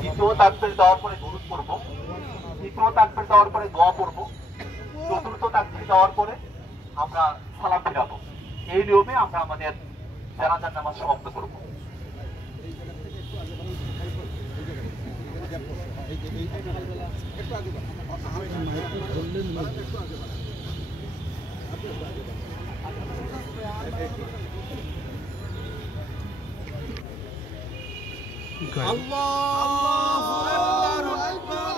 দ্বিতীয় তাকবীর দেওয়ার পরে দুরূদ পড়ব, তৃতীয় তাকবীর দেওয়ার পরে দোয়া পড়ব, চতুর্থ তাকবীর দেওয়ার পরে আমরা সালাম ফিরাবো। এই নিয়মে আমরা আমাদের জানাজার নামাজ সমাপ্ত করব। আল্লাহু আকবার।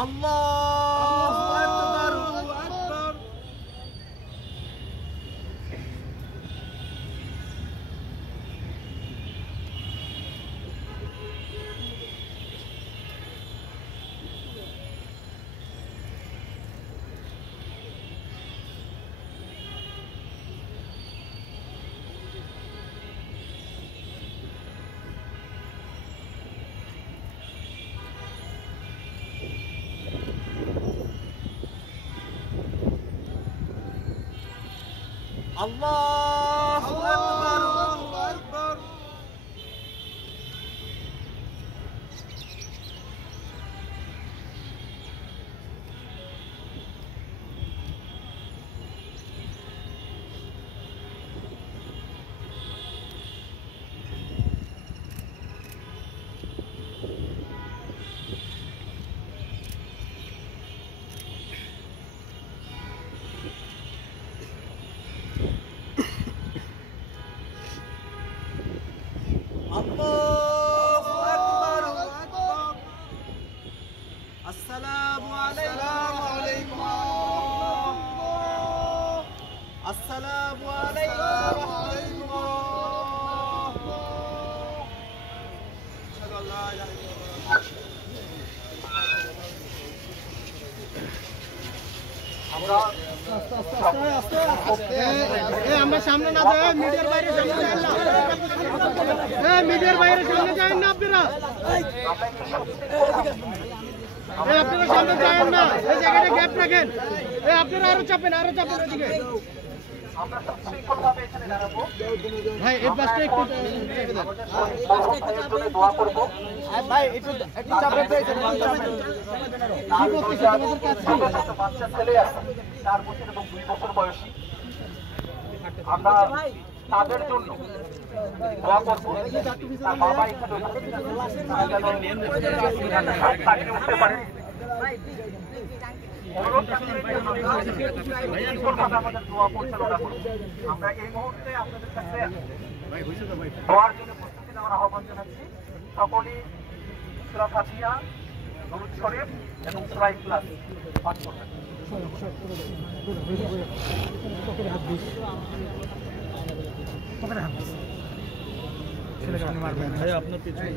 আল্লাহু আকবার। আল্লাহু আকবার। আল্লাহু আকবার। আসসালামু আলাইকুম। আসসালামু আলাইকুম। আমরা সামনে না যাই, মিডিয়ার বাইরে সামনে যাই না, মিডিয়ার বাইরে সামনে যাই না আপনারা, আপনারা সামনে যাই না, এই জায়গাটা গ্যাপ রাখেন, আপনারা আরো চাপেন ওদিকে ভাই। এই পাশটা একটু ভাই, একটু চাপেন। বাচ্চা ছেলে আছে 4 বছর এবং 2 বছর বয়সী, আমরা তাদের জন্য দোয়া করব। তার বাবা এখানে উঠতে পারে। আমাদের দোয়া পরিচালনা করব। আমরা এই মুহূর্তে আপনাদের কাছে দোয়ার জন্য প্রস্তুতি নেওয়ার আহ্বান জানাচ্ছি। সকলেই সূরা ফাতিহা, দরুদ শরীফ এবং সূরা ইখলাস পাঠ করবেন। আপনার পিছনে